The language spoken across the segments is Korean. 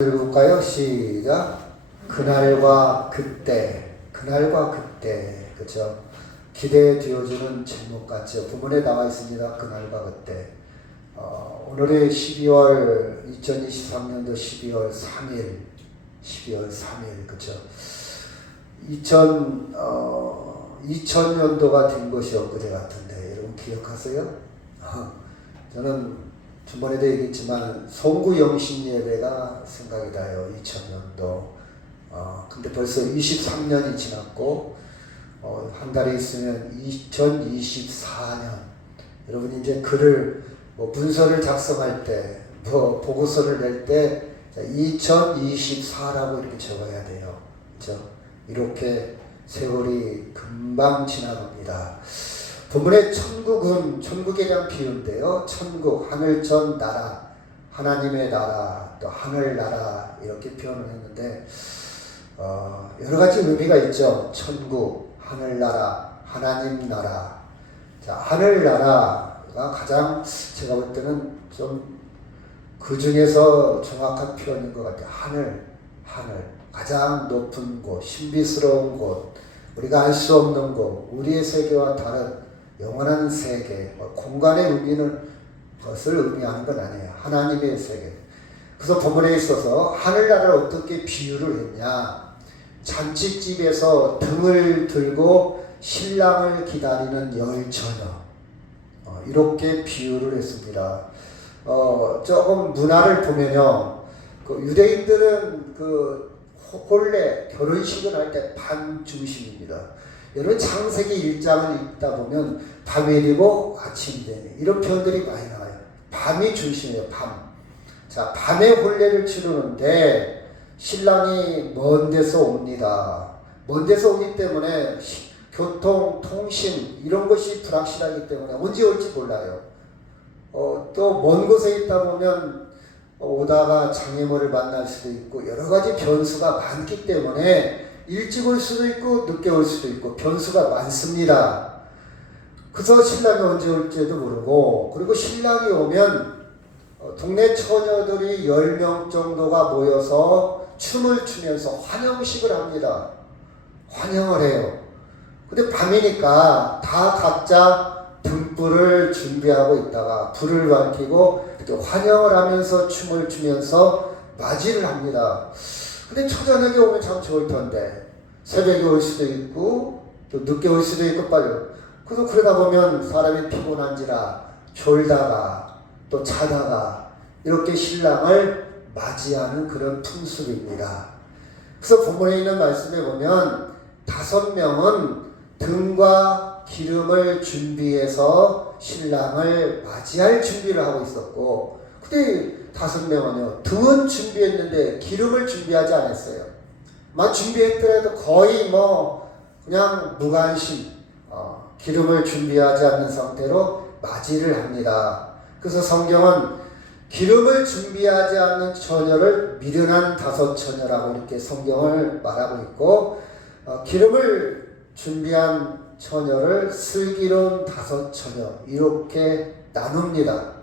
읽어볼까요? 시작. 그날과 그때, 그날과 그때, 그렇죠? 기대에 뒤어지는 제목 같죠? 부문에 나와 있습니다. 그날과 그때. 오늘의 2023년도 12월 3일, 그렇죠? 2000년도가 된 것이 엊그제 같은데 여러분 기억하세요? 저는 전번에도 얘기했지만 송구 영신 예배가 생각이 나요. 2000년도. 근데 벌써 23년이 지났고 한 달이 있으면 2024년. 여러분 이제 글을 문서를 작성할 때 보고서를 낼 때 2024라고 이렇게 적어야 돼요. 그렇죠? 이렇게 세월이 금방 지나갑니다. 본문의 천국은 천국에 대한 비유인데요. 천국, 하늘전 나라, 하나님의 나라, 또 하늘나라 이렇게 표현을 했는데 여러 가지 의미가 있죠. 천국, 하늘나라, 하나님 나라. 자, 하늘나라가 가장 제가 볼 때는 좀 그 중에서 정확한 표현인 것 같아요. 하늘. 가장 높은 곳, 신비스러운 곳, 우리가 알 수 없는 곳, 우리의 세계와 다른 영원한 세계, 공간의 것을 의미하는 건 아니에요. 하나님의 세계. 그래서 본문에 있어서 하늘나라를 어떻게 비유를 했냐. 잔치집에서 등을 들고 신랑을 기다리는 열처녀. 이렇게 비유를 했습니다. 조금 문화를 보면요. 유대인들은 본래 결혼식을 할 때 밤 중심입니다. 여러분 창세기 1장을 읽다 보면 밤이 되고 아침이 되네. 이런 표현들이 많이 나와요. 밤이 중심이에요. 밤. 자, 밤에 혼례를 치르는데 신랑이 먼 데서 옵니다. 먼 데서 오기 때문에 교통, 통신 이런 것이 불확실하기 때문에 언제 올지 몰라요. 또 먼 곳에 있다 보면 오다가 장애물을 만날 수도 있고 여러 가지 변수가 많기 때문에 일찍 올 수도 있고 늦게 올 수도 있고 변수가 많습니다. 그래서 신랑이 언제 올지도 모르고, 그리고 신랑이 오면 동네 처녀들이 10명 정도가 모여서 춤을 추면서 환영식을 합니다. 환영을 해요. 근데 밤이니까 다 각자 등불을 준비하고 있다가 불을 밝히고 환영을 하면서 춤을 추면서 맞이를 합니다. 근데 초저녁에 오면 참 좋을 텐데 새벽에 올 수도 있고 또 늦게 올 수도 있고 빨리. 그래서 그러다 보면 사람이 피곤한지라 졸다가 또 자다가 이렇게 신랑을 맞이하는 그런 풍습입니다. 그래서 본문에 있는 말씀에 보면 5명은 등과 기름을 준비해서 신랑을 맞이할 준비를 하고 있었고, 근데 5명은요, 등은 준비했는데 기름을 준비하지 않았어요. 막 준비했더라도 거의 그냥 무관심, 기름을 준비하지 않는 상태로 맞이를 합니다. 그래서 성경은 기름을 준비하지 않는 처녀를 미련한 5처녀라고 이렇게 성경을 말하고 있고, 기름을 준비한 처녀를 슬기로운 5처녀 이렇게 나눕니다.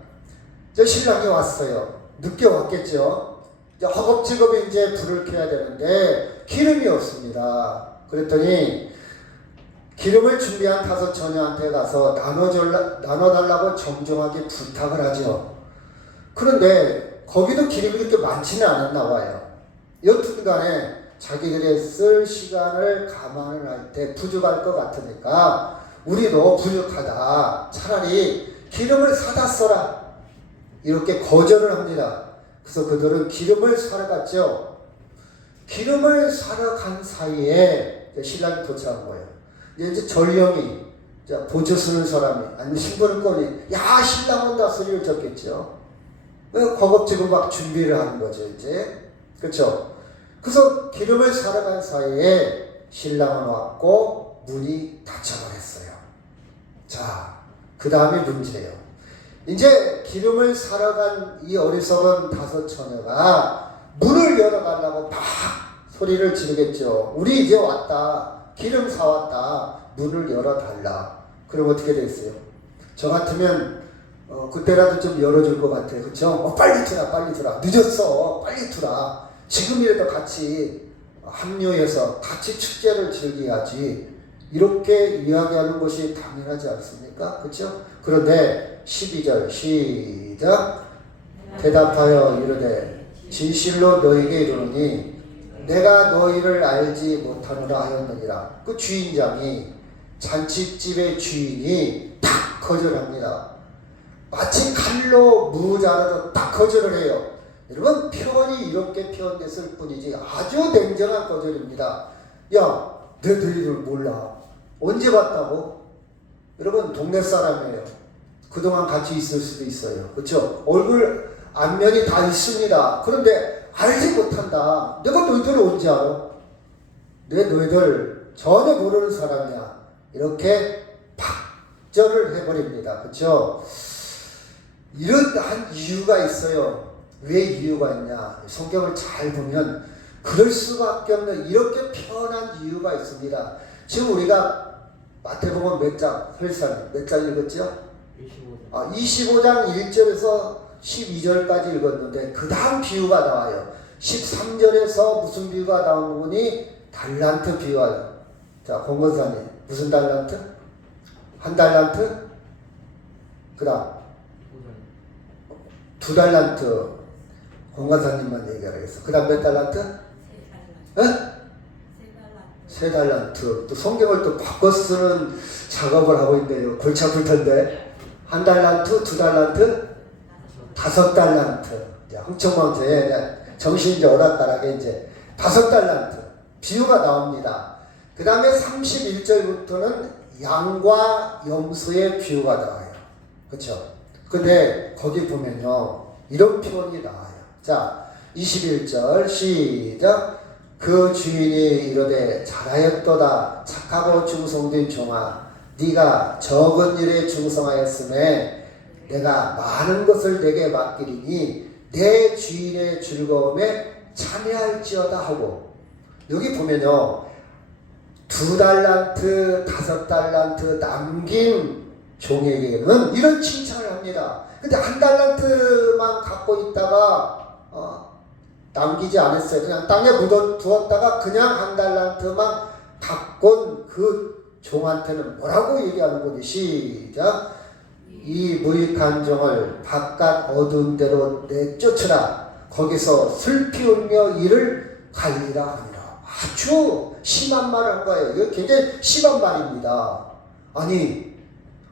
이제 신랑이 왔어요. 늦게 왔겠죠. 이제 허겁지겁 이제 불을 켜야 되는데 기름이 없습니다. 그랬더니 기름을 준비한 5처녀한테 가서 나눠달라고 정중하게 부탁을 하죠. 그런데 거기도 기름이 그렇게 많지는 않았나 봐요. 여튼간에 자기들의 쓸 시간을 감안을 할 때 부족할 것 같으니까 우리도 부족하다. 차라리 기름을 사다 써라. 이렇게 거절을 합니다. 그래서 그들은 기름을 사러 갔죠. 기름을 사러 간 사이에 신랑이 도착한 거예요. 이제 전령이 보초 쓰는 사람이 아니면 신부름꾼이 야 신랑 온다 소리를 듣겠죠. 허겁지겁 막 준비를 하는 거죠. 이제 그렇죠. 그래서 기름을 사러 간 사이에 신랑은 왔고 문이 닫혀버렸어요. 자, 그 다음에 문제예요. 이제 기름을 사러 간 이 어리석은 5처녀가 문을 열어달라고 막 소리를 지르겠죠. 우리 이제 왔다. 기름 사왔다. 문을 열어달라. 그럼 어떻게 됐어요? 저 같으면 그때라도 좀 열어줄 것 같아요. 그쵸? 빨리 들어. 늦었어. 빨리 들어. 지금이라도 같이 합류해서 같이 축제를 즐겨야지. 이렇게 이야기하는 것이 당연하지 않습니까? 그렇죠? 그런데 12절 시작. 대답하여 이르되 진실로 너에게 이르노니 내가 너희를 알지 못하노라 하였느니라. 그 주인장이, 잔치집의 주인이 딱 거절합니다. 마치 칼로 무 자르듯 딱 거절을 해요. 여러분, 표현이 이렇게 표현됐을 뿐이지 아주 냉정한 거절입니다. 야, 내 너희들 몰라. 언제 봤다고? 여러분, 동네 사람이에요. 그동안 같이 있을 수도 있어요. 그렇죠? 얼굴 안면이 다 있습니다. 그런데 알지 못한다. 내가 너희들을 언제 알아? 내 너희들 전혀 모르는 사람이야. 이렇게 박절을 해버립니다. 그렇죠? 이러한 이유가 있어요. 왜 이유가 있냐? 성경을 잘 보면 그럴 수밖에 없는 이렇게 표현한 이유가 있습니다. 지금 우리가 마태복음 몇 장, 설산 몇 장 읽었죠? 25장. 25장 1절에서 12절까지 읽었는데 그 다음 비유가 나와요. 13절에서 무슨 비유가 나오느니 달란트 비유가. 자, 공건사님 무슨 달란트? 한 달란트? 그 다음 2달란트. 공건사님만 얘기하겠어. 그 다음 몇 달란트? 3달란트. 또 성경을 또 바꿔 쓰는 작업을 하고 있네요. 골치 아플 텐데. 1달란트, 2달란트, 5달란트. 흥청망청에 정신이 이제 오락가락에 이제 5달란트. 비유가 나옵니다. 그 다음에 31절부터는 양과 염소의 비유가 나와요. 그렇죠? 근데 거기 보면요, 이런 표현이 나와요. 자, 21절 시작. 그 주인이 이르되 잘하였도다 착하고 충성된 종아, 네가 적은 일에 충성하였음에 내가 많은 것을 내게 맡기리니 내 주인의 즐거움에 참여할지어다 하고, 여기 보면요 2달란트 5달란트 남긴 종에게는 이런 칭찬을 합니다. 근데 1달란트만 갖고 있다가 남기지 않았어요. 그냥 땅에 묻어두었다가 그냥 1달란트만 갖고 온 그 종한테는 뭐라고 얘기하는 거니? 시작. 이 무익한 종을 바깥 어두운 데로 내쫓으라. 거기서 슬피 울며 이를 갈리라 하니라. 아주 심한 말을 한 거예요. 이거 굉장히 심한 말입니다. 아니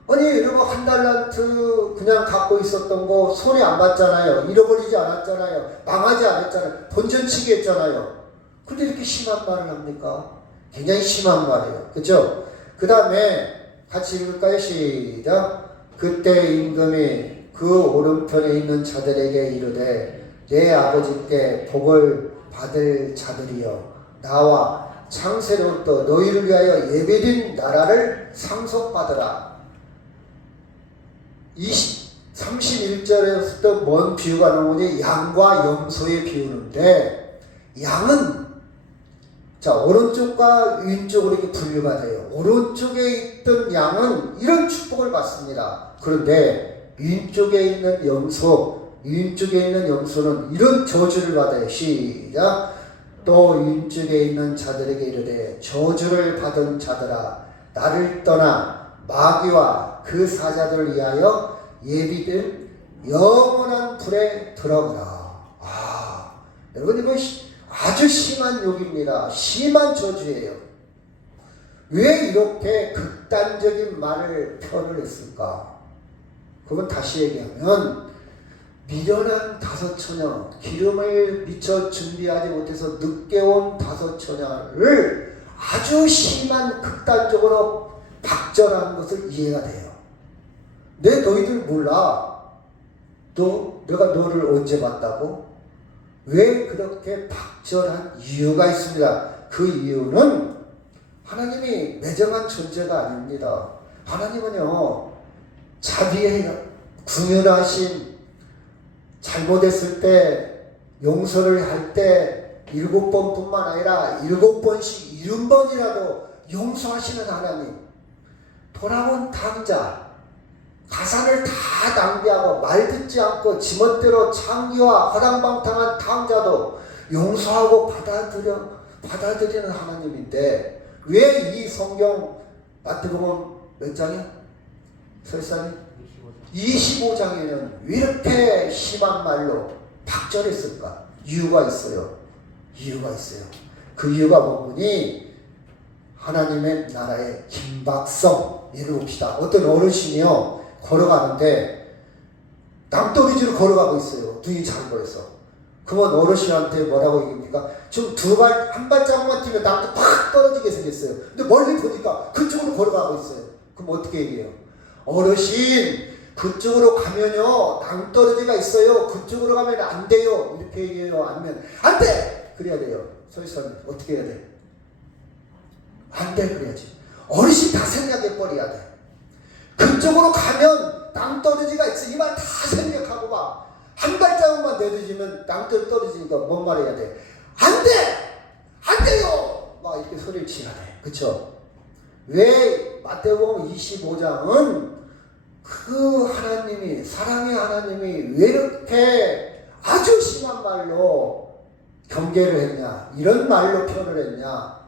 여러분, 1달란트 그냥 갖고 있었던 거 손에 안 봤잖아요. 잃어버리지 않았잖아요. 망하지 않았잖아요. 본전치기 했잖아요. 근데 이렇게 심한 말을 합니까? 굉장히 심한 말이에요. 그죠? 그 다음에 같이 읽을까요? 시작. 그때 임금이 그 오른편에 있는 자들에게 이르되 내 아버지께 복을 받을 자들이여 나와 창세로부터 너희를 위하여 예배된 나라를 상속받으라. 31절에서부터 뭔 비유가 나오니 양과 염소의 비유인데, 양은 자 오른쪽과 왼쪽으로 이렇게 분류가 돼요. 오른쪽에 있던 양은 이런 축복을 받습니다. 그런데 왼쪽에 있는 염소는 이런 저주를 받아요. 시작. 또 왼쪽에 있는 자들에게 이르되 저주를 받은 자들아 나를 떠나 마귀와 그 사자들을 위하여 예비된 영원한 불에 들어가라. 여러분, 이거 아주 심한 욕입니다. 심한 저주예요. 왜 이렇게 극단적인 말을 표현을 했을까? 그건 다시 얘기하면 미련한 5처녀, 기름을 미처 준비하지 못해서 늦게 온 5처녀를 아주 심한 극단적으로 박절하는 것을 이해가 돼요. 너희들 몰라. 내가 너를 언제 봤다고? 왜 그렇게 박절한 이유가 있습니다. 그 이유는 하나님이 매정한 존재가 아닙니다. 하나님은요 자비에 궁휼하신, 잘못했을 때 용서를 할 때 7번뿐만 아니라 7번씩 70번이라도 용서하시는 하나님. 돌아온 당자, 가산을 다 낭비하고 말 듣지 않고 지멋대로 창기와 허당방탕한 당자도 용서하고 받아들이는 하나님인데 왜 이 성경 마태복음 몇 장이야? 설사님? 25장에는 왜 이렇게 심한 말로 박절했을까? 이유가 있어요. 이유가 있어요. 그 이유가 뭐니? 하나님의 나라의 긴박성. 예를 봅시다. 어떤 어르신이요 걸어가는데 낭떠러지로 걸어가고 있어요. 눈이 잘 보여서. 그러면 어르신한테 뭐라고 얘기합니까? 좀 한 발자국만 뛰면 낭떠 팍 떨어지게 생겼어요. 근데 멀리 보니까 그쪽으로 걸어가고 있어요. 그럼 어떻게 얘기해요? 어르신 그쪽으로 가면요 낭떠러지가 있어요. 그쪽으로 가면 안 돼요. 이렇게 얘기해요. 아니면 안 돼! 그래야 돼요. 서울사는 어떻게 해야 돼? 안 돼 그래야지. 어르신 다 생각해버려야 돼. 그쪽으로 가면 낭떠러지가 있어. 이 말 다 생각하고 봐. 한 발자국만 내딛으면 낭떠러지 떨어지니까 뭔 말 해야 돼? 안 돼! 안 돼요! 막 이렇게 소리를 치야 돼. 그쵸? 왜 마태복음 25장은 그 하나님이, 사랑의 하나님이 왜 이렇게 아주 심한 말로 경계를 했냐? 이런 말로 표현을 했냐?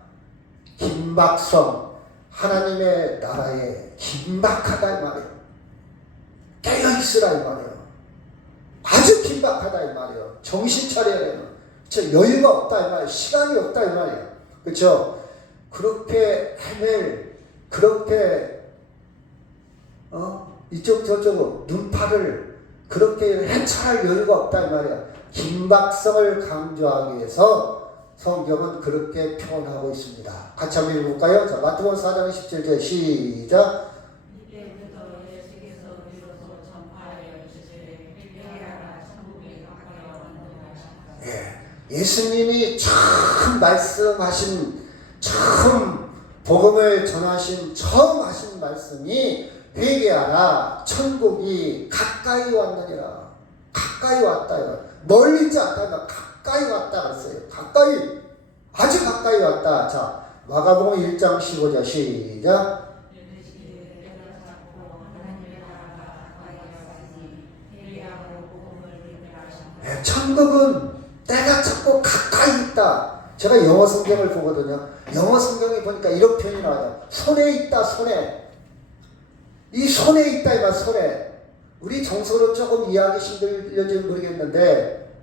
긴박성, 하나님의 나라에 긴박하다 이 말이에요. 깨어있으라 이 말이에요. 아주 긴박하다 이 말이에요. 정신 차려야 돼요. 여유가 없다 이 말이에요. 시간이 없다 이 말이에요. 그렇죠? 그렇게 그렇게 이쪽 저쪽 눈팔을 그렇게 해찰할 여유가 없다 이 말이야. 긴박성을 강조하기 위해서 성경은 그렇게 표현하고 있습니다. 같이 한번 읽어볼까요? 자, 마태복음 4장 17절 시작. 예수님이 처음 말씀하신, 처음 복음을 전하신, 처음 하신 말씀이 회개하라, 천국이 가까이 왔느니라. 가까이 왔다. 멀리 있지 않다. 가까이 왔다 그랬어요. 가까이, 아주 가까이 왔다. 자, 마가복음 1장 15절 시작. 천국은 때가 찼고 가까이 있다. 제가 영어 성경을 보거든요. 영어 성경에 보니까 이런 표현이 나와요. 손에 있다, 손에. 이 손에 있다, 이 말, 손에. 우리 정서로 조금 이해하기 힘들지 모르겠는데,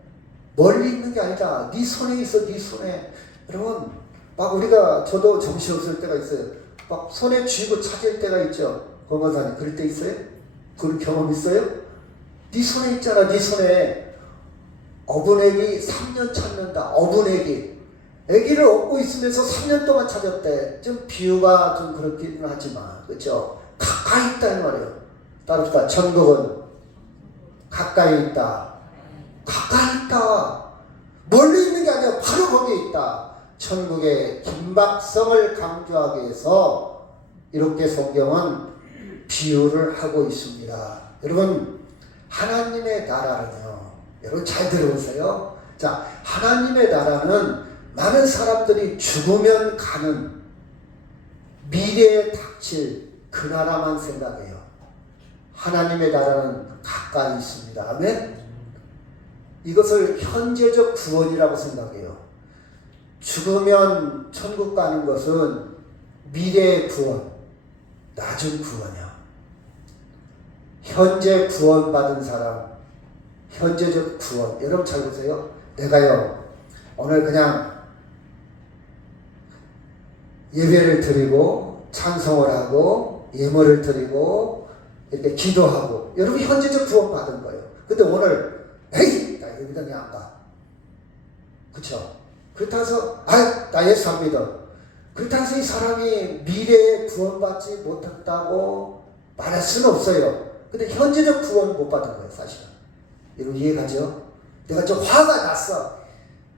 멀리 있는 게 아니다. 네 손에 있어, 네 손에. 여러분, 막 저도 정신없을 때가 있어요. 막 손에 쥐고 찾을 때가 있죠. 권건사님, 그럴 때 있어요? 그런 경험 있어요? 네 손에 있잖아, 네 손에. 어분애기 3년 찾는다. 어분애기. 애기를 업고 있으면서 3년 동안 찾았대. 좀 비유가 좀 그렇긴 하지만, 그렇죠? 가까이 있다 이 말이에요. 따릅시다. 천국은 가까이 있다. 가까이 있다. 멀리 있는 게 아니라 바로 거기에 있다. 천국의 긴박성을 강조하기 위해서 이렇게 성경은 비유를 하고 있습니다. 여러분, 하나님의 나라는요, 여러분 잘 들어보세요. 자, 하나님의 나라는 많은 사람들이 죽으면 가는 미래에 닥칠 그 나라만 생각해요. 하나님의 나라는 가까이 있습니다. 아멘? 이것을 현재적 구원이라고 생각해요. 죽으면 천국 가는 것은 미래의 구원, 나중 구원이야. 현재 구원받은 사람, 현재적 구원. 여러분 잘 보세요. 내가요, 오늘 그냥 예배를 드리고 찬송을 하고 예물을 드리고 이렇게 기도하고, 여러분 현재적 구원 받은 거예요. 근데 오늘 에이 나 예배당에 안 가. 그쵸? 그렇다고 해서 나 예수 안 믿어. 그렇다고 해서 이 사람이 미래에 구원받지 못했다고 말할 수는 없어요. 근데 현재적 구원 못 받은 거예요, 사실은. 여러분 이해가죠? 내가 좀 화가 났어.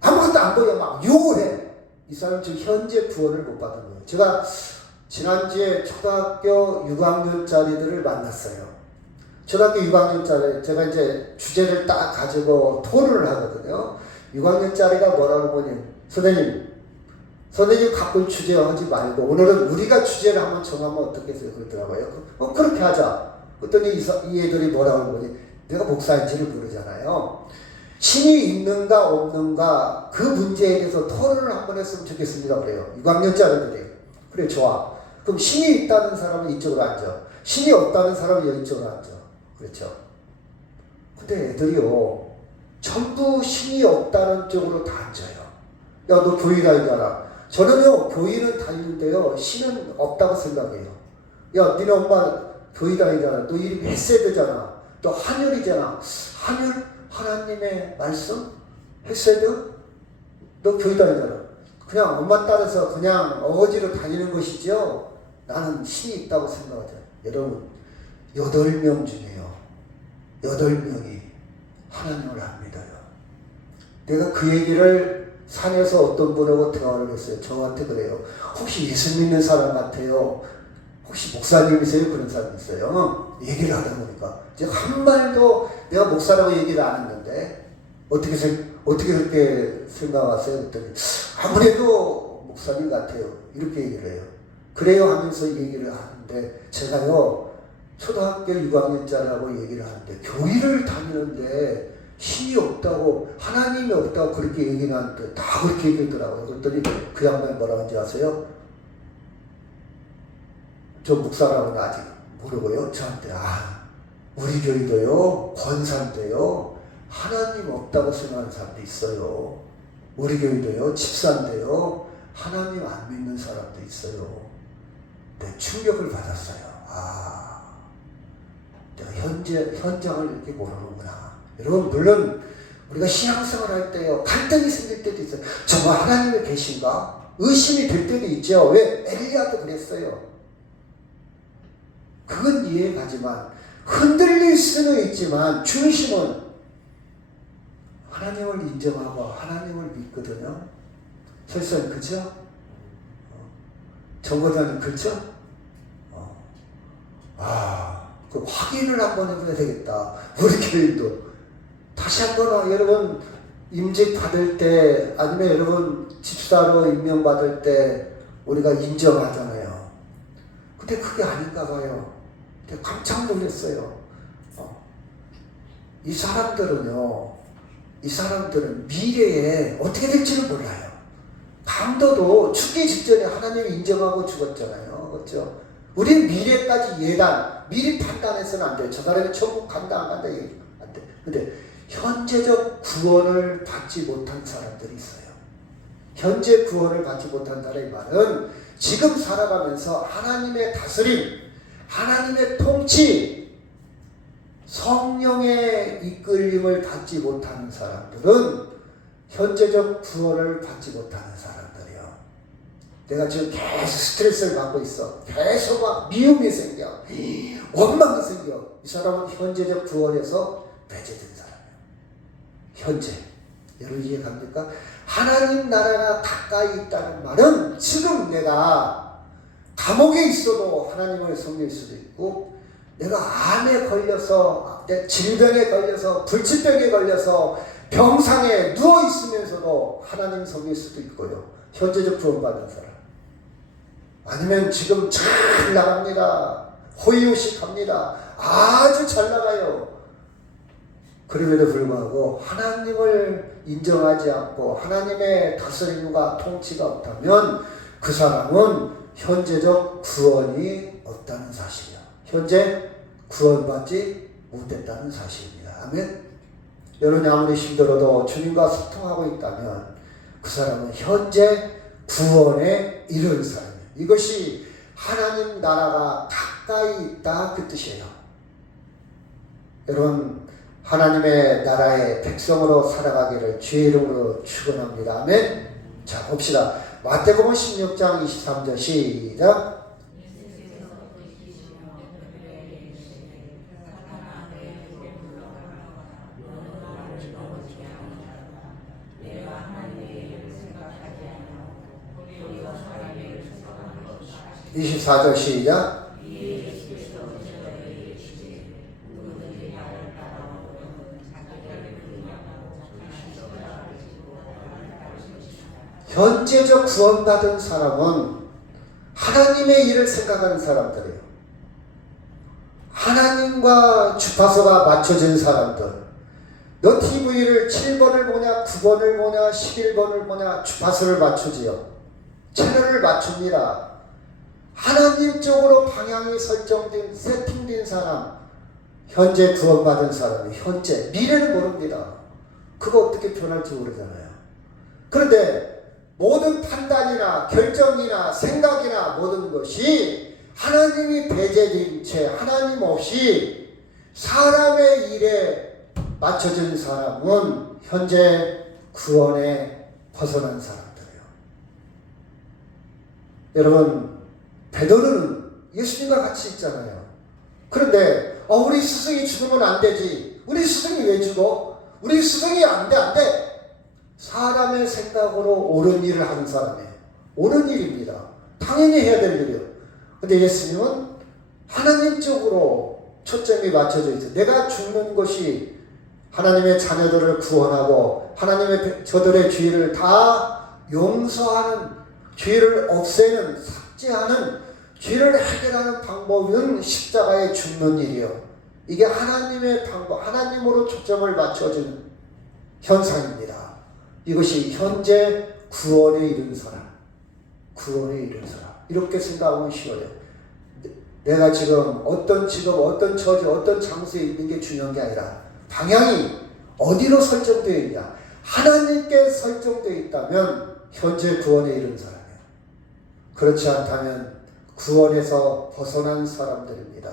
아무것도 안 보여. 막 욕을 해. 이 사람은 지금 현재 구원을 못 받은 거예요. 제가 지난주에 초등학교 6학년짜리들을 만났어요. 초등학교 6학년짜리, 제가 이제 주제를 딱 가지고 토론을 하거든요. 6학년짜리가 뭐라고 보니, 선생님 갖고 주제 하지 말고 오늘은 우리가 주제를 한번 정하면 어떻겠어요? 그러더라고요. 그렇게 하자. 그랬더니 이 애들이 뭐라고 보니, 내가 목사인지를 모르잖아요. 신이 있는가 없는가 그 문제에 대해서 토론을 한번 했으면 좋겠습니다. 그래요. 6학년짜리들이. 그래 좋아. 그럼 신이 있다는 사람은 이쪽으로 앉아. 신이 없다는 사람은 이쪽으로 앉아. 그렇죠. 근데 애들이요. 전부 신이 없다는 쪽으로 다 앉아요. 야, 너 교회 다니잖아. 저는요, 교회는 다니는데요, 신은 없다고 생각해요. 야, 니네 엄마 교회 다니잖아. 너 이름이 헤세드잖아. 너 한율이잖아. 한율? 하나님의 말씀? 헤세드? 너 교회 다니잖아. 그냥 엄마 따라서 그냥 어거지로 다니는 것이죠. 나는 신이 있다고 생각하죠. 여러분, 8명 중에요. 8명이 하나님을 안 믿어요. 내가 그 얘기를 산에서 어떤 분하고 대화를 했어요. 저한테 그래요. 혹시 예수 믿는 사람 같아요? 혹시 목사님이세요? 그런 사람 있어요. 얘기를 하다 보니까 제가 한 말도 내가 목사라고 얘기를 안 했는데 어떻게 그렇게 생각하세요? 그랬더니 아무래도 목사님 같아요. 이렇게 얘기를 해요. 그래요 하면서 얘기를 하는데 제가요 초등학교 6학년짜리하고 얘기를 하는데 교회를 다니는데 신이 없다고 하나님이 없다고 그렇게 얘기를 하는데 다 그렇게 얘기하더라고요. 그랬더니 그 양반이 뭐라고 하는지 아세요? 저 목사라고는 아직 모르고요. 저한테 우리 교회도요 권사인데요 하나님 없다고 생각하는 사람도 있어요. 우리 교회도요 집사인데요 하나님 안 믿는 사람도 있어요. 네, 충격을 받았어요. 내가 현장을 이렇게 모르는구나. 여러분, 물론 우리가 신앙생활 할 때요 갈등이 생길 때도 있어요. 정말 하나님이 계신가? 의심이 될 때도 있죠. 왜? 엘리야도 그랬어요. 그건 이해가지만 흔들릴 수는 있지만 중심은 하나님을 인정하고 하나님을 믿거든요. 설사 그죠? 정거장님 그죠? 그 확인을 한번 해봐야 되겠다. 우리 교회도 다시 한번 여러분 임직 받을 때 아니면 여러분 집사로 임명받을 때 우리가 인정하잖아요. 근데 그게 아닌가 봐요. 깜짝 놀랐어요. 이 사람들은 미래에 어떻게 될지를 몰라요. 강도도 죽기 직전에 하나님이 인정하고 죽었잖아요. 그렇죠? 우리는 미래까지 미리 판단해서는 안 돼요. 저 사람이 천국 간다 안 간다 얘기 안 돼. 근데 현재적 구원을 받지 못한 사람들이 있어요. 현재 구원을 받지 못한다는 말은 지금 살아가면서 하나님의 다스림, 하나님의 통치, 성령의 이끌림을 받지 못하는 사람들은 현재적 구원을 받지 못하는 사람들이요. 내가 지금 계속 스트레스를 받고 있어. 계속 막 미움이 생겨. 원망이 생겨. 이 사람은 현재적 구원에서 배제된 사람이에요. 현재. 여러분 이해갑니까? 하나님 나라가 가까이 있다는 말은 지금 내가 감옥에 있어도 하나님을 섬길 수도 있고 내가 암에 걸려서 질병에 걸려서 불치병에 걸려서 병상에 누워있으면서도 하나님 섬길 수도 있고요. 현재적 구원받은 사람. 아니면 지금 잘 나갑니다. 호의호식합니다. 아주 잘 나가요. 그럼에도 불구하고 하나님을 인정하지 않고 하나님의 다스림과 통치가 없다면 그 사람은 현재적 구원이 없다는 사실이야. 현재 구원받지 못했다는 사실입니다. 아멘. 여러분이 아무리 힘들어도 주님과 소통하고 있다면 그 사람은 현재 구원에 이른 사람이에요. 이것이 하나님 나라가 가까이 있다 그 뜻이에요. 여러분 하나님의 나라의 백성으로 살아가기를 주의 이름으로 축원합니다. 아멘. 자 봅시다. 마태복음 16장 23절 시작. (24절) 시작. 현재적 구원받은 사람은 하나님의 일을 생각하는 사람들이에요. 하나님과 주파수가 맞춰진 사람들. 너 TV를 7번을 보냐, 9번을 보냐, 11번을 보냐, 주파수를 맞추지요. 채널을 맞춥니다. 하나님 쪽으로 방향이 설정된, 세팅된 사람, 현재 구원받은 사람이 현재, 미래를 모릅니다. 그거 어떻게 변할지 모르잖아요. 그런데 모든 판단이나 결정이나 생각이나 모든 것이 하나님이 배제된 채 하나님 없이 사람의 일에 맞춰진 사람은 현재 구원에 벗어난 사람들이에요. 여러분, 베드로는 예수님과 같이 있잖아요. 그런데 우리 스승이 죽으면 안 되지. 우리 스승이 왜 죽어? 우리 스승이 안 돼. 사람의 생각으로 옳은 일을 하는 사람이에요. 옳은 일입니다. 당연히 해야 될 일이에요. 근데 예수님은 하나님 쪽으로 초점이 맞춰져 있어요. 내가 죽는 것이 하나님의 자녀들을 구원하고 하나님의 저들의 죄를 다 용서하는, 죄를 없애는, 삭제하는, 죄를 해결하는 방법은 십자가에 죽는 일이에요. 이게 하나님의 방법, 하나님으로 초점을 맞춰준 현상입니다. 이것이 현재 구원에 이른 사람, 구원에 이른 사람. 이렇게 생각하면 쉬워요. 내가 지금 어떤 직업, 어떤 처지, 어떤 장소에 있는 게 중요한 게 아니라 방향이 어디로 설정되어 있냐. 하나님께 설정되어 있다면 현재 구원에 이른 사람이에요. 그렇지 않다면 구원에서 벗어난 사람들입니다.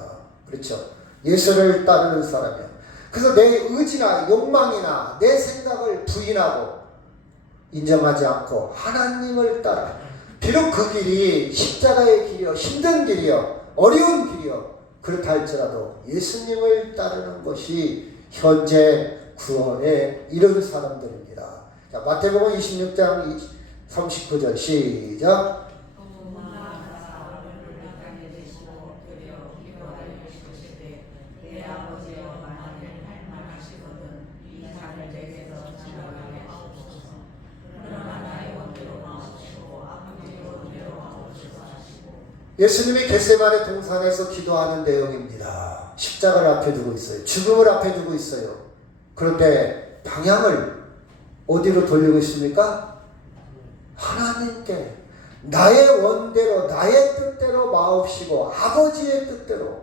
그렇죠? 예수를 따르는 사람이에요. 그래서 내 의지나 욕망이나 내 생각을 부인하고 인정하지 않고 하나님을 따라, 비록 그 길이 십자가의 길이요, 힘든 길이요, 어려운 길이요, 그렇다 할지라도 예수님을 따르는 것이 현재 구원에 이른 사람들입니다. 자, 마태복음 26장 39절 시작. 예수님이 겟세마네 동산에서 기도하는 내용입니다. 십자가를 앞에 두고 있어요. 죽음을 앞에 두고 있어요. 그런데 방향을 어디로 돌리고 있습니까? 하나님께, 나의 원대로, 나의 뜻대로 마옵시고 아버지의 뜻대로.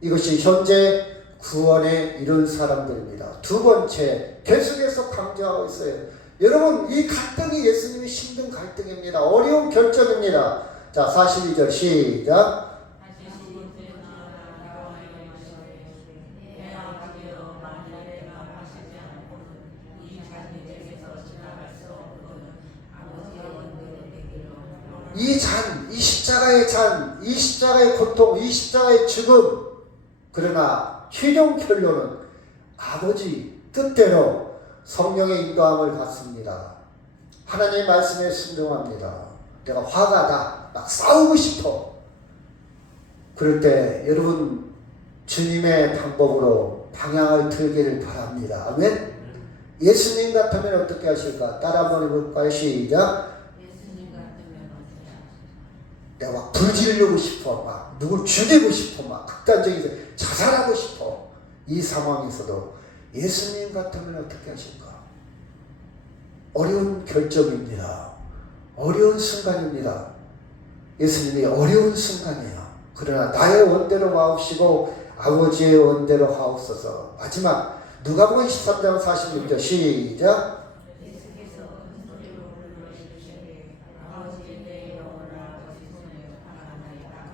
이것이 현재 구원에 이른 사람들입니다. 두 번째, 계속해서 강조하고 있어요. 여러분, 이 갈등이 예수님이 힘든 갈등입니다. 어려운 결정입니다. 자, 42절 시작. 이 잔, 이 십자가의 잔, 이 십자가의 고통, 이 십자가의 죽음. 그러나 최종 결론은 아버지 뜻대로 성령의 인도함을 받습니다. 하나님의 말씀에 순종합니다. 내가 화가 나, 막 싸우고 싶어. 그럴 때 여러분 주님의 방법으로 방향을 틀기를 바랍니다. 아멘. 예수님 같으면 어떻게 하실까? 따라 한번 해볼까요? 시작. 내가 막 불지르고 싶어, 막 누굴 죽이고 싶어, 막 극단적인 자살하고 싶어. 이 상황에서도 예수님 같으면 어떻게 하실까? 어려운 결정입니다. 어려운 순간입니다. 예수님이 어려운 순간이에요. 그러나 나의 원대로 마옵시고 아버지의 원대로 하옵소서. 마지막 누가복음 13장 46절 시작.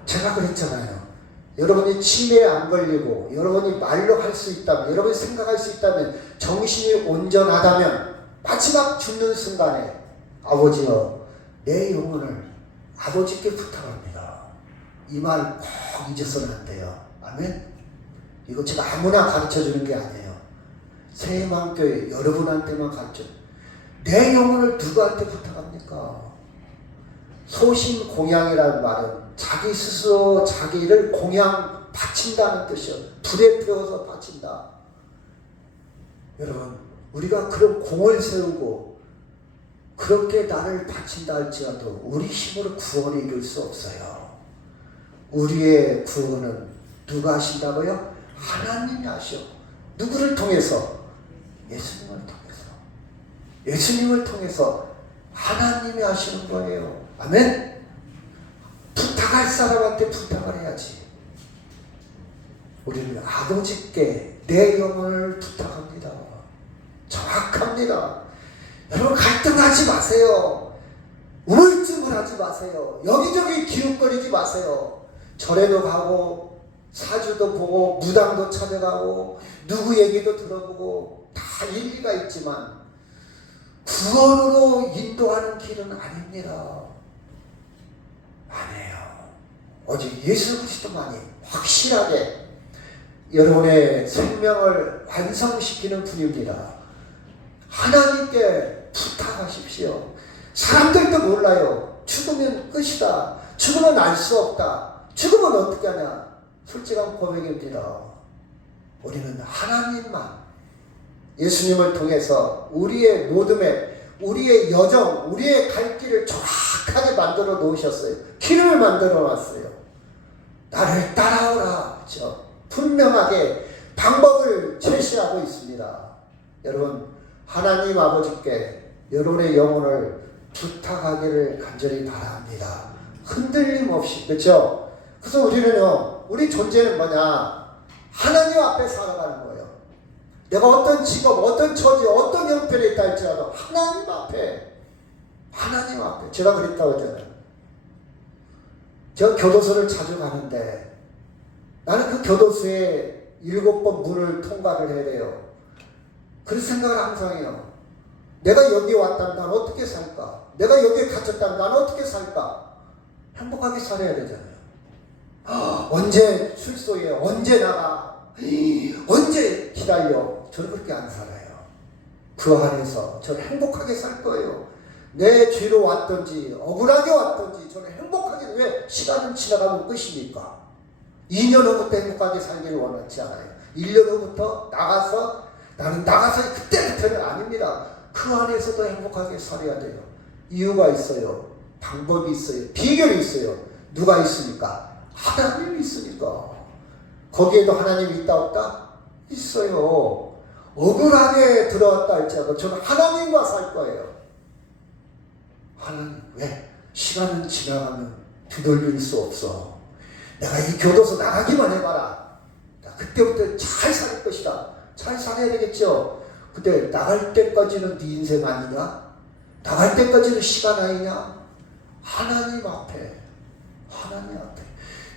제가 그랬잖아요. 여러분이 치매에 안 걸리고 여러분이 말로 할 수 있다면, 여러분이 생각할 수 있다면, 정신이 온전하다면 마지막 죽는 순간에 아버지여 내 영혼을 아버지께 부탁합니다. 이 말 꼭 잊어서는 안 돼요. 아멘. 이거 제가 아무나 가르쳐 주는 게 아니에요. 새해마음교회 여러분한테만 가르쳐. 내 영혼을 누구한테 부탁합니까? 소신공양이라는 말은 자기 스스로 자기를 공양 바친다는 뜻이에요. 불에 태워서 바친다. 여러분, 우리가 그런 공을 세우고 그렇게 나를 바친다 할지라도 우리 힘으로 구원을 이룰 수 없어요. 우리의 구원은 누가 하신다고요? 하나님이 하셔. 누구를 통해서? 예수님을 통해서. 예수님을 통해서 하나님이 하시는 거예요. 아멘? 부탁할 사람한테 부탁을 해야지. 우리는 아버지께 내 영혼을 부탁합니다. 정확합니다. 여러분 갈등하지 마세요. 우울증을 하지 마세요. 여기저기 기웃거리지 마세요. 절에도 가고 사주도 보고 무당도 찾아가고 누구 얘기도 들어보고 다 일리가 있지만 구원으로 인도하는 길은 아닙니다. 아니에요. 오직 예수 그리스도만이 확실하게 여러분의 생명을 완성시키는 분입니다. 하나님께 부탁하십시오. 사람들도 몰라요. 죽으면 끝이다. 죽으면 알 수 없다. 죽으면 어떻게 하냐. 솔직한 고백입니다. 우리는 하나님만 예수님을 통해서 우리의 모둠에 우리의 여정, 우리의 갈 길을 정확하게 만들어 놓으셨어요. 길을 만들어 놨어요. 나를 따라오라. 그렇죠? 분명하게 방법을 제시하고 있습니다. 여러분 하나님 아버지께 여러분의 영혼을 부탁하기를 간절히 바랍니다. 흔들림 없이. 그렇죠? 그래서 우리는요, 우리 존재는 뭐냐? 하나님 앞에 살아가는 거예요. 내가 어떤 직업, 어떤 처지, 어떤 형편에 있다 할지라도 하나님 앞에 제가 그랬다고 했잖아요. 제가 교도소를 자주 가는데 나는 그 교도소에 7번 문을 통과를 해야 돼요. 그런 생각을 항상 해요. 내가 여기 왔다면 난 어떻게 살까? 내가 여기에 갇혔다면 난 어떻게 살까? 행복하게 살아야 되잖아요. 언제 출소해? 언제 나가? 언제 기다려? 저는 그렇게 안 살아요. 그 안에서 저는 행복하게 살 거예요. 내 죄로 왔든지 억울하게 왔든지 저는 행복하게. 왜? 시간은 지나가면 끝이니까. 2년 후부터 행복하게 살기를 원하지 않아요. 1년 후부터 나는 나가서 그때부터는 아닙니다. 그 안에서도 행복하게 살아야 돼요. 이유가 있어요. 방법이 있어요. 비결이 있어요. 누가 있습니까? 하나님이 있으니까. 거기에도 하나님이 있다 없다? 있어요. 억울하게 들어왔다 할지라도 저는 하나님과 살 거예요. 하나님. 왜? 시간은 지나가면 되돌릴 수 없어. 내가 이 교도소 나가기만 해봐라. 그때부터 잘 살 것이다. 잘 살아야 되겠죠. 근데 나갈 때까지는 네 인생 아니냐? 나갈 때까지는 시간 아니냐? 하나님 앞에.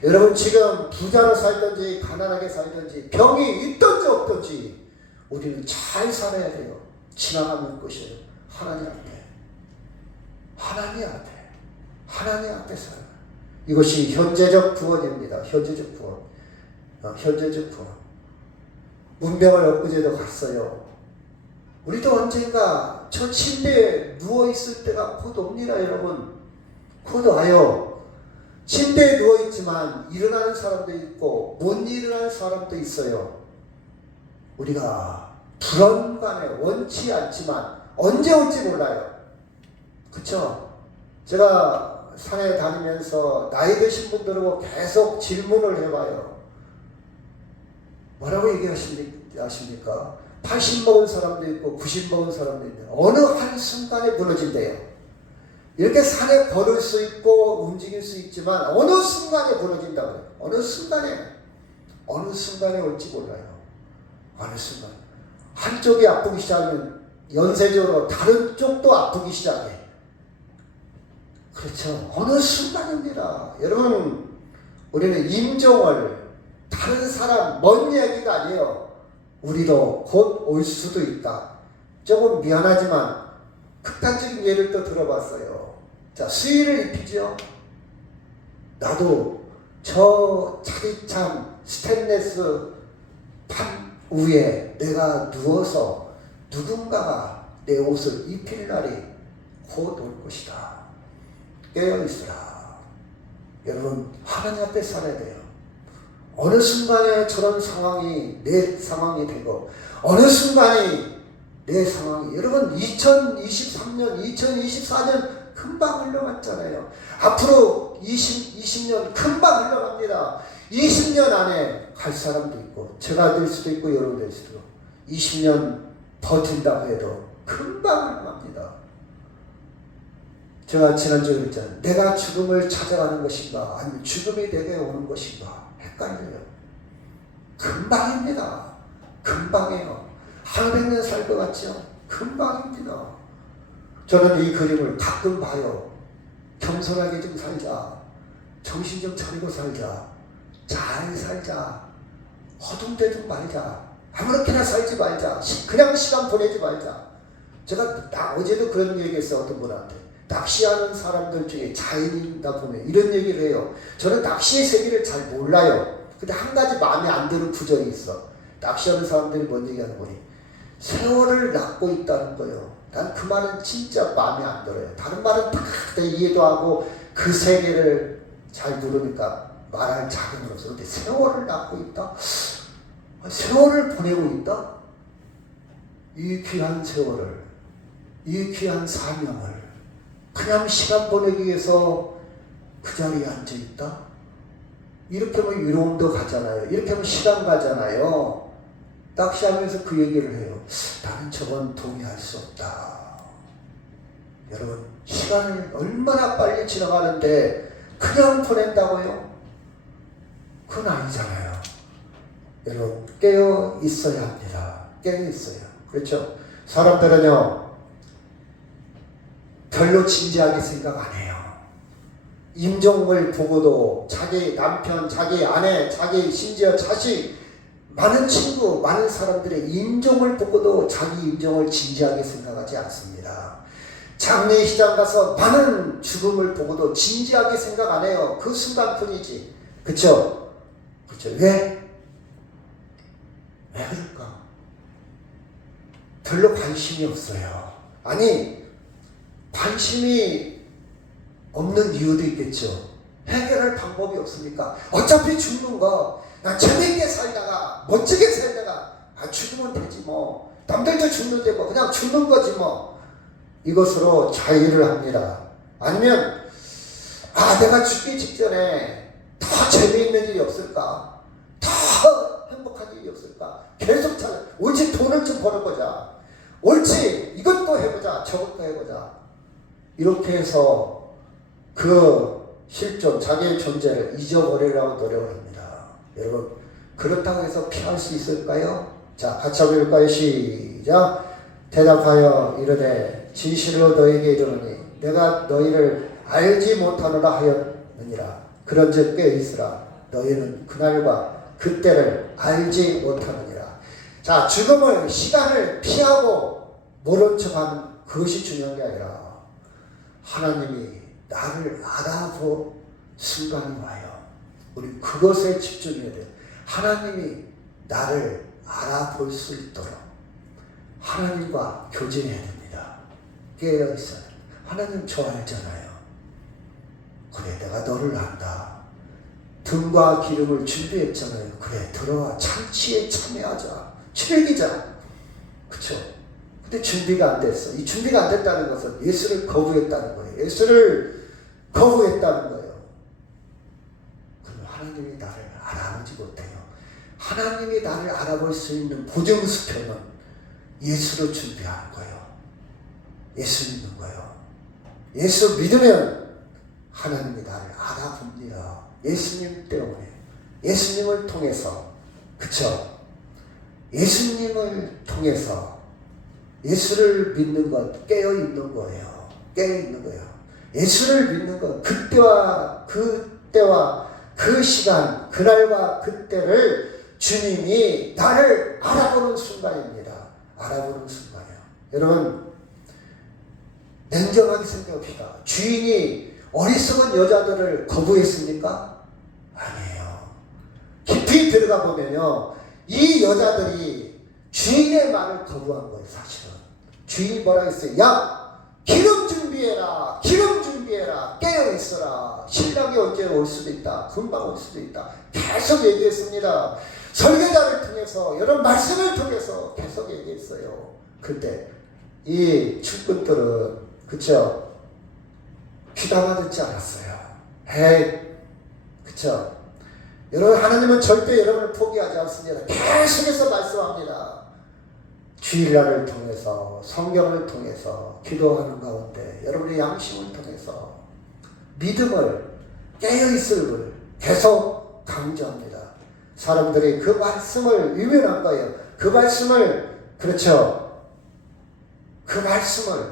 여러분 지금 부자로 살든지 가난하게 살든지 병이 있든지 없든지 우리는 잘 살아야 돼요. 지나가는 것이에요. 하나님 앞에 살아요. 이것이 현재적 구원입니다. 현재적 구원. 문병을 엊그제도 갔어요. 우리도 언젠가 저 침대에 누워있을 때가 곧 옵니다. 여러분 곧 와요. 침대에 누워있지만 일어나는 사람도 있고 못 일어나는 사람도 있어요. 우리가 불안감에 원치 않지만 언제 올지 몰라요. 그쵸? 제가 산에 다니면서 나이 드신 분들하고 계속 질문을 해봐요. 뭐라고 얘기하십니까? 80 먹은 사람도 있고 90 먹은 사람도 있는데 어느 한순간에 무너진대요. 이렇게 산에 걸을 수 있고 움직일 수 있지만 어느 순간에 무너진다고요. 어느 순간에 올지 몰라요. 어느 순간. 한쪽이 아프기 시작하면 연쇄적으로 다른 쪽도 아프기 시작해. 그렇죠. 어느 순간입니다. 여러분 우리는 임종을 다른 사람 먼 얘기가 아니에요. 우리도 곧 올 수도 있다. 조금 미안하지만 극단적인 예를 또 들어봤어요. 자, 수의를 입히죠. 나도 저 차디찬 스테인레스 판 위에 내가 누워서 누군가가 내 옷을 입힐 날이 곧 올 것이다. 깨어있으라. 여러분 하나님 앞에 살아야 돼요. 어느 순간에 저런 상황이 내 상황이 되고 어느 순간이 내 상황이. 여러분 2023년 2024년 금방 흘러갔잖아요. 앞으로 20년 금방 흘러갑니다. 20년 안에 갈 사람도 있고 제가 될 수도 있고 여러분 될 수도 있고 20년 버틴다고 해도 금방 갑니다. 제가 지난주에 그랬잖아요. 내가 죽음을 찾아가는 것인가 아니면 죽음이 내게 오는 것인가 헷갈려요. 금방입니다. 금방이에요. 한 100년 살 것 같죠? 금방입니다. 저는 이 그림을 가끔 봐요. 겸손하게 좀 살자. 정신 좀 차리고 살자. 잘 살자. 허둥대지 말자. 아무렇게나 살지 말자. 그냥 시간 보내지 말자. 제가 어제도 그런 얘기했어요. 어떤 분한테. 낚시하는 사람들 중에 자연인다 보면 이런 얘기를 해요. 저는 낚시의 세계를 잘 몰라요. 근데 한 가지 마음에 안 드는 구절이 있어. 낚시하는 사람들이 뭔 얘기하는 거니? 세월을 낳고 있다는 거예요. 난 그 말은 진짜 마음에 안 들어요. 다른 말은 다 이해도 하고 그 세계를 잘 들으니까 말할 자격은 없어. 근데 세월을 낳고 있다? 세월을 보내고 있다? 이 귀한 세월을, 이 귀한 사명을 그냥 시간 보내기 위해서 그 자리에 앉아있다? 이렇게 하면 유로움도 가잖아요. 이렇게 하면 시간 가잖아요. 낚시하면서 그 얘기를 해요. 나는 저건 동의할 수 없다. 여러분, 시간을 얼마나 빨리 지나가는데 그냥 보낸다고요? 그건 아니잖아요. 여러분, 깨어 있어야 합니다. 깨어 있어요. 그렇죠? 사람들은요, 별로 진지하게 생각 안 해요. 임종을 보고도 자기 남편, 자기 아내, 자기 심지어 자식, 많은 친구, 많은 사람들의 임종을 보고도 자기 임종을 진지하게 생각하지 않습니다. 장례시장 가서 많은 죽음을 보고도 진지하게 생각 안 해요. 그 순간뿐이지. 그쵸? 그쵸? 왜? 왜 그럴까? 별로 관심이 없어요. 아니, 관심이 없는 이유도 있겠죠. 해결할 방법이 없으니까. 어차피 죽는 거, 나 재밌게 살다가, 멋지게 살다가, 죽으면 되지 뭐. 남들도 죽는데 뭐, 그냥 죽는 거지 뭐. 이것으로 자유를 합니다. 아니면, 내가 죽기 직전에 더 재미있는 일이 없을까? 더 행복한 일이 없을까? 계속 찾아. 옳지, 돈을 좀 벌어보자. 옳지, 이것도 해보자. 저것도 해보자. 이렇게 해서 그 실존, 자기의 존재를 잊어버리려고 노력을 합니다. 여러분, 그렇다고 해서 피할 수 있을까요? 자, 같이 한번 읽을까요? 시작. 대답하여 이르되 진실로 너에게 이르노니 내가 너희를 알지 못하노라 하였느니라. 그런즉 깨어있으라. 너희는 그날과 그때를 알지 못하느니라. 자, 죽음을, 시간을 피하고 모른 척하는 그것이 중요한 게 아니라 하나님이 나를 알아볼 순간이 와요. 우리 그것에 집중해야 돼요. 하나님이 나를 알아볼 수 있도록 하나님과 교제해야 됩니다. 깨어있어야 돼요. 하나님 저 알잖아요. 그래, 내가 너를 안다. 등과 기름을 준비했잖아요. 그래, 들어와. 잔치에 참여하자. 즐기자. 그쵸? 근데 준비가 안 됐어. 이 준비가 안 됐다는 것은 예수를 거부했다는 거예요. 예수를 거부했다는 거예요. 그럼 하나님이 나를 알아보지 못해요. 하나님이 나를 알아볼 수 있는 보증수표는 예수로 준비하는 거예요. 예수 믿는 거예요. 예수 믿으면 하나님이 나를 알아봅니다. 예수님 때문에. 예수님을 통해서. 그쵸? 예수님을 통해서 예수를 믿는 것, 깨어있는 거예요. 깨어있는 거예요. 예수를 믿는 것, 그때와 그 시간, 그날과 그때를 주님이 나를 알아보는 순간입니다. 알아보는 순간이에요. 여러분, 냉정하게 생각합시다. 주인이 어리석은 여자들을 거부했습니까? 아니에요. 깊이 들어가 보면요, 이 여자들이 주인의 말을 거부한 거예요. 사실은 주인이 뭐라 했어요? 야, 기름 준비해라. 기름 준비해라. 깨어있어라. 신랑이 언제 올 수도 있다. 금방 올 수도 있다. 계속 얘기했습니다. 설교자를 통해서, 여러분 말씀을 통해서 계속 얘기했어요. 근데 이 축꾼들은, 그쵸? 귀담아 듣지 않았어요. 에이, 그쵸? 여러분, 하나님은 절대 여러분을 포기하지 않습니다. 계속해서 말씀합니다. 주일날을 통해서 성경을 통해서 기도하는 가운데 여러분의 양심을 통해서 믿음을 깨어있음을 계속 강조합니다. 사람들이 그 말씀을 유명한 거예요. 그 말씀을 그렇죠. 그 말씀을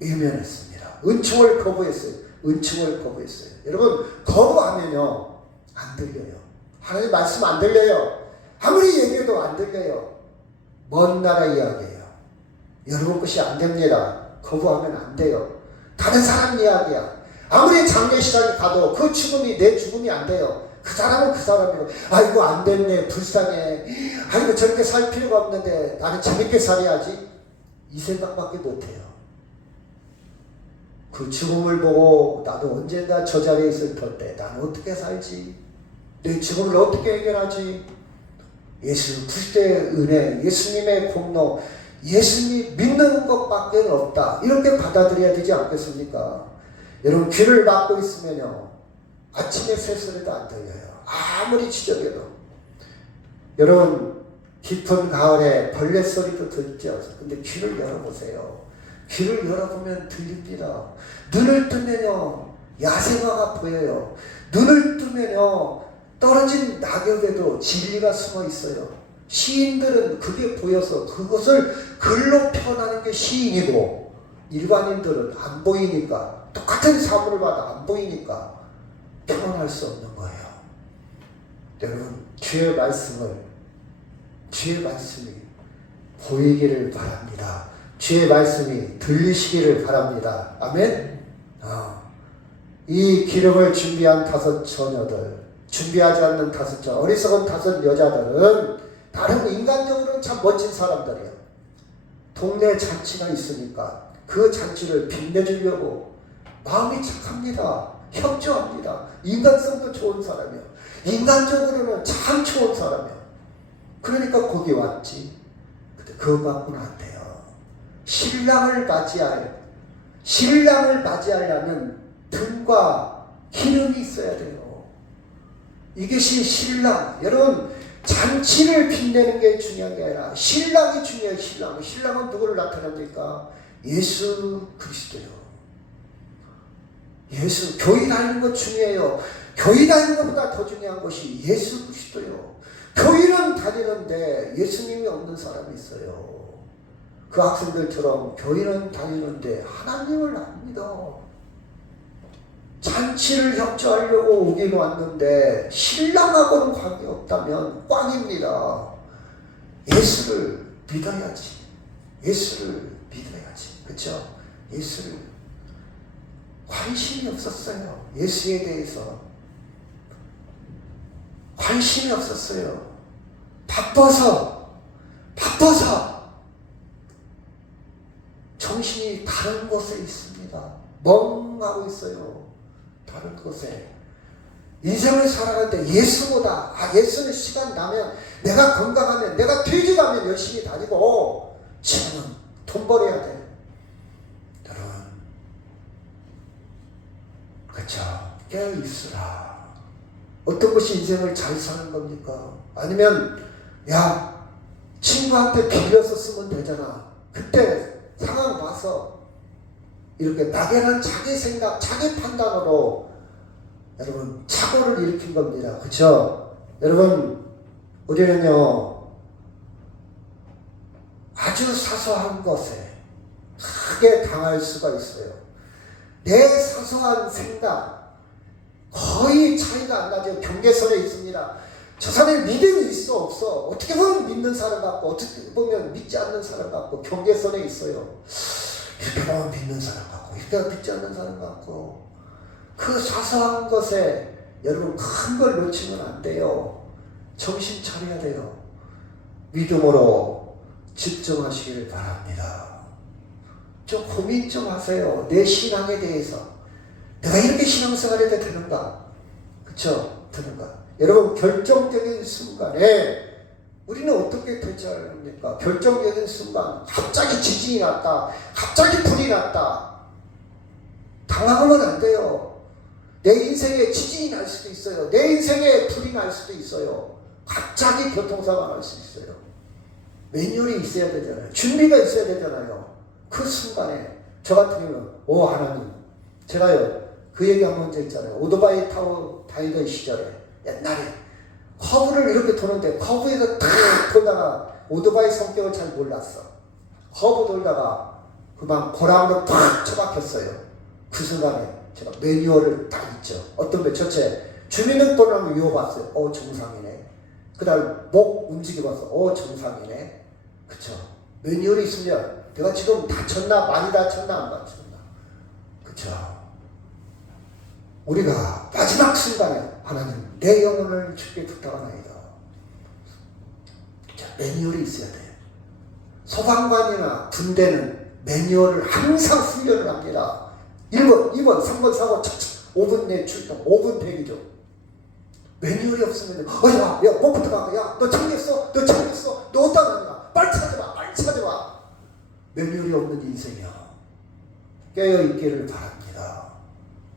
유명했습니다. 은총을 거부했어요. 은총을 거부했어요. 여러분 거부하면요 안 들려요. 하나님 말씀 안 들려요. 아무리 얘기해도 안 들려요. 먼 나라 이야기예요. 여러분 것이 안 됩니다. 거부하면 안 돼요. 다른 사람 이야기야. 아무리 장례식장에 가도 그 죽음이 내 죽음이 안 돼요. 그 사람은 그 사람이고 아이고 안 됐네 불쌍해 아이고 저렇게 살 필요가 없는데 나는 재밌게 살아야지 이 생각밖에 못해요. 그 죽음을 보고 나도 언젠가 저 자리에 있을 텐데 나는 어떻게 살지? 내 죽음을 어떻게 해결하지? 예수 그리스도의 은혜, 예수님의 공로, 예수님 믿는 것밖에 없다. 이렇게 받아들여야 되지 않겠습니까? 여러분 귀를 막고 있으면요 아침에 새소리도 안 들려요. 아무리 지적해도. 여러분 깊은 가을에 벌레 소리도 들죠. 근데 귀를 열어보세요. 귀를 열어보면 들립니다. 눈을 뜨면요 야생화가 보여요. 눈을 뜨면요 떨어진 낙엽에도 진리가 숨어 있어요. 시인들은 그게 보여서 그것을 글로 표현하는 게 시인이고 일반인들은 안 보이니까 똑같은 사물을 봐도 안 보이니까 표현할 수 없는 거예요. 여러분 주의 말씀이 보이기를 바랍니다. 주의 말씀이 들리시기를 바랍니다. 아멘. 이 기름을 준비한 5 처녀들, 준비하지 않는 5 어리석은 5 여자들은 다른 인간적으로는 참 멋진 사람들이에요. 동네 잔치가 있으니까 그 잔치를 빛내주려고 마음이 착합니다. 협조합니다. 인간성도 좋은 사람이에요. 인간적으로는 참 좋은 사람이에요. 그러니까 거기 왔지. 근데 그거 갖고는 안 돼요. 신랑을 맞이하려면 등과 기름이 있어야 돼요. 이것이 신랑. 여러분 잔치를 빛내는 게 중요한 게 아니라 신랑이 중요해요. 신랑은 누구를 나타냅니까? 예수 그리스도요. 예수. 교회 다니는 것 중요해요. 교회 다니는 것보다 더 중요한 것이 예수 그리스도요. 교회는 다니는데 예수님이 없는 사람이 있어요. 그 학생들처럼 교회는 다니는데 하나님을 안 믿어. 잔치를 협조하려고 오긴 왔는데 신랑하고는 관계없다면 꽝입니다. 예수를 믿어야지. 그렇죠? 예수를 관심이 없었어요. 예수에 대해서 관심이 없었어요. 바빠서 정신이 다른 곳에 있습니다. 멍하고 있어요. 다른 곳에. 인생을 살아갈 때 예수보다 예수는 시간 나면 내가 건강하면 내가 퇴직하면 열심히 다니고 지금은 돈 벌어야 돼. 여러분 그렇죠. 깨어있으라. 어떤 것이 인생을 잘 사는 겁니까? 아니면 야 친구한테 빌려서 쓰면 되잖아. 그때 상황 봐서 이렇게 막연한 자기 생각, 자기 판단으로 여러분 착오를 일으킨 겁니다. 그렇죠? 여러분 우리는요 아주 사소한 것에 크게 당할 수가 있어요. 내 사소한 생각 거의 차이가 안 나죠. 경계선에 있습니다. 저 사람이 믿음이 있어 없어 어떻게 보면 믿는 사람 같고 어떻게 보면 믿지 않는 사람 같고 경계선에 있어요. 이렇게 보면 믿는 사람 같고 이렇게 믿지 않는 사람 같고 그 사소한 것에 여러분 큰 걸 놓치면 안 돼요. 정신 차려야 돼요. 믿음으로 집중하시길 바랍니다. 좀 고민 좀 하세요. 내 신앙에 대해서 내가 이렇게 신앙생활 해도 되는가? 그쵸? 되는가? 여러분 결정적인 순간에 우리는 어떻게 대처합니까? 결정적인 순간 갑자기 지진이 났다. 갑자기 불이 났다. 당황하면 안 돼요. 내 인생에 지진이 날 수도 있어요. 내 인생에 불이 날 수도 있어요. 갑자기 교통사고가 날 수 있어요. 매뉴얼이 있어야 되잖아요. 준비가 있어야 되잖아요. 그 순간에 저 같은 경우는 하나님, 제가요 그 얘기 한 번 했잖아요. 오토바이 타고 다니던 시절에 옛날에 커브를 이렇게 도는데 커브에서 탁 돌다가 오토바이 성격을 잘 몰랐어. 커브 돌다가 그만 고랑으로 탁 처박혔어요. 그 순간에 제가 매뉴얼을 딱 있죠. 어떤 배 첫째 주민등록번호를 이어봤어요. 정상이네. 그 다음 목 움직여봤어. 정상이네. 그쵸. 매뉴얼이 있으면 내가 지금 다쳤나 많이 다쳤나 안 다쳤나. 그쵸. 우리가 마지막 순간에 하나님 내 영혼을 주께 부탁하나이다. 매뉴얼이 있어야 돼요. 소방관이나 군대는 매뉴얼을 항상 훈련을 합니다. 1번, 2번, 3번, 4번, 5분 내 출동, 5분 대기죠. 매뉴얼이 없으면 야, 뭐부터 가? 야, 너 챙겼어? 너 챙겼어? 너 어디다 놨냐? 빨리 찾아봐, 빨리 찾아봐. 매뉴얼이 없는 인생이야. 깨어있기를 바랍니다.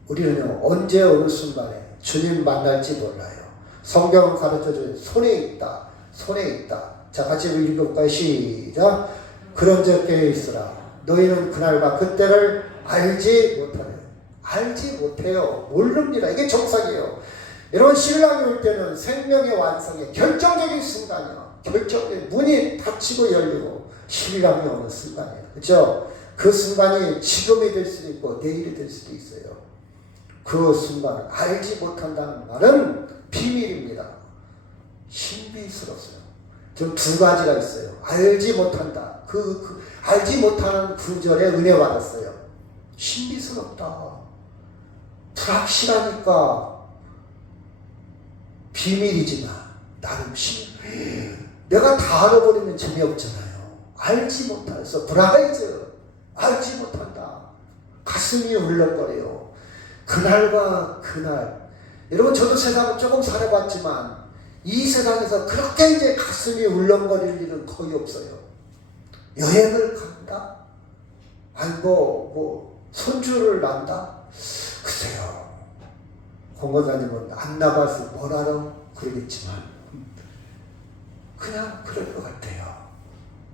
우리는요, 언제 어느 순간에 주님 만날지 몰라요. 성경은 가르쳐줘요. 손에 있다. 손에 있다. 자, 같이 읽어볼까요? 시작. 그런즉 깨어있으라. 너희는 그날과 그때를 알지 못하네. 알지 못해요. 모릅니다. 이게 정상이에요. 여러분, 신랑이 올 때는 생명의 완성의 결정적인 순간이에요. 결정적인 문이 닫히고 열리고 신랑이 오는 순간이에요. 그렇죠? 그 순간이 지금이 될 수도 있고 내일이 될 수도 있어요. 그 순간을 알지 못한다는 말은 비밀입니다. 신비스럽어요. 좀 두 가지가 있어요. 알지 못한다. 알지 못하는 구절에 은혜 받았어요. 신비스럽다. 불확실하니까 비밀이지만 나름 내가 다 알아버리면 재미없잖아요. 알지 못해서 브라이즈 알지 못한다. 가슴이 울렁거려요. 그날과 그날. 여러분, 저도 세상을 조금 살아봤지만 이 세상에서 그렇게 이제 가슴이 울렁거릴 일은 거의 없어요. 여행을 간다? 아니 손주를 낳는다? 글쎄요. 공권사님은 안 나가서 뭘 알아? 그러겠지만 그냥 그럴 것 같아요.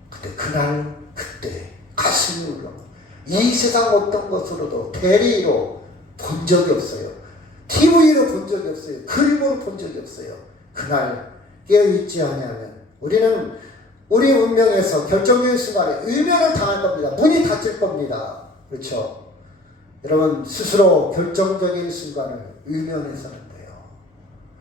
근데 그날 그때 가슴이 울렁거려. 이 세상 어떤 것으로도 대리로 본 적이 없어요. TV로 본 적이 없어요. 그림으로 본 적이 없어요. 그날 깨어있지 않으면 우리는 우리 운명에서 결정적인 순간에 의면을 당할 겁니다. 문이 닫힐 겁니다. 그렇죠? 여러분, 스스로 결정적인 순간을 의면해서는 안 돼요.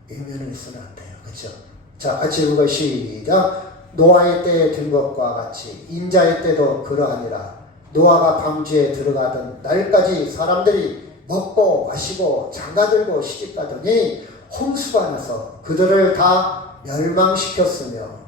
의면해서는 안 돼요. 그렇죠? 자, 같이 읽어요. 시작. 노아의 때에 된 것과 같이 인자의 때도 그러하니라. 노아가 방주에 들어가던 날까지 사람들이 먹고 마시고 장가들고 시집가더니 홍수가 나서 그들을 다 멸망시켰으며.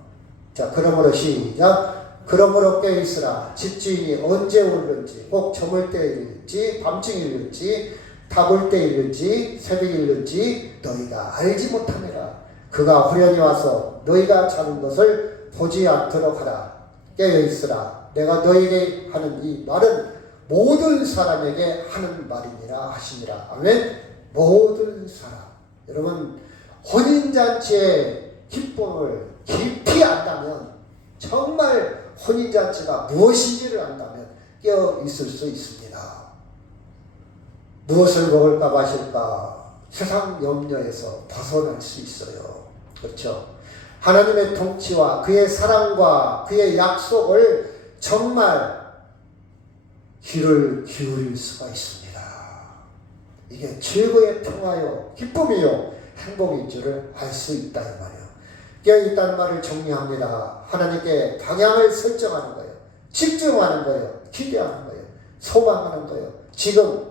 자, 그러므로 시작. 그러므로 깨어있으라. 집주인이 언제 오는지, 꼭 저물 때 일는지 밤중에 일는지 다볼 때 일는지 새벽에 일는지 너희가 알지 못하느라. 그가 후련히 와서 너희가 자는 것을 보지 않도록 하라. 깨어있으라. 내가 너희에게 하는 이 말은 모든 사람에게 하는 말이니라 하시니라. 아멘. 모든 사람. 여러분, 혼인잔치의 기쁨을 깊이 안다면, 정말 혼인잔치가 무엇인지를 안다면 깨어 있을 수 있습니다. 무엇을 먹을까 마실까 세상 염려에서 벗어날 수 있어요. 그렇죠? 하나님의 통치와 그의 사랑과 그의 약속을 정말 귀를 기울일 수가 있습니다. 이게 최고의 평화요, 기쁨이요, 행복인 줄을 알 수 있다 이 말이에요. 깨어있다는 말을 정리합니다. 하나님께 방향을 설정하는 거예요. 집중하는 거예요. 기대하는 거예요. 소망하는 거예요. 지금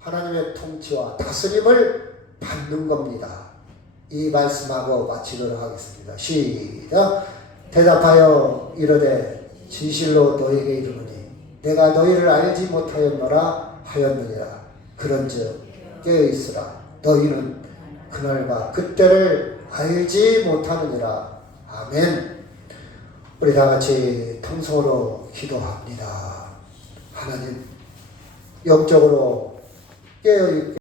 하나님의 통치와 다스림을 받는 겁니다. 이 말씀하고 마치도록 하겠습니다. 시작. 대답하여 이르되 진실로 너에게 이르노니 내가 너희를 알지 못하였노라 하였느니라. 그런즉 깨어있으라. 너희는 그날과 그때를 알지 못하느니라. 아멘. 우리 다같이 통성으로 기도합니다. 하나님, 영적으로 깨어있게